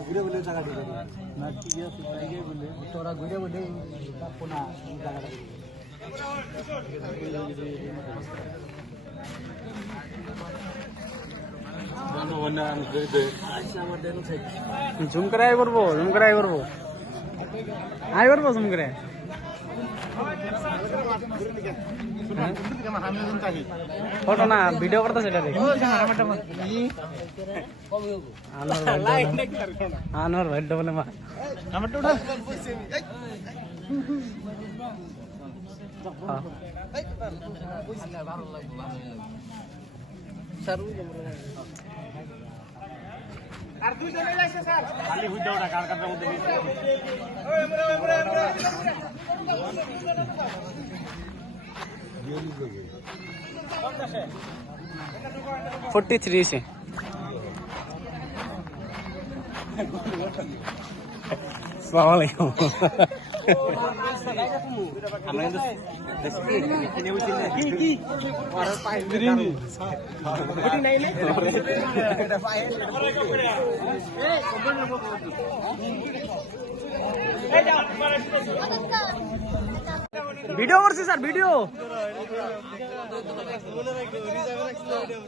ঘুরে বলে জায়গা দিবে না ঠিক আছে বলে তোরা ঘুরে বলে কোনা জায়গাটা জুম করে আয় করবো জুম করে ফটো না ভিডিও করতে সেটা দেখ আনোয়ার ভাই বলে মা আর দুইজনে যাইছে স্যার খালি হুইডাওটা কার কাটার মধ্যে মিশে 43 से अस्सलाम वालेकुम আমরা কিন্তু দেখি কিনে বুঝি না কি আর পাই দিনি ওটি নাই না এটা পাই এই ভিডিও করছি স্যার ভিডিও মনে রাখো রিজার্ভ রাখছি ভিডিও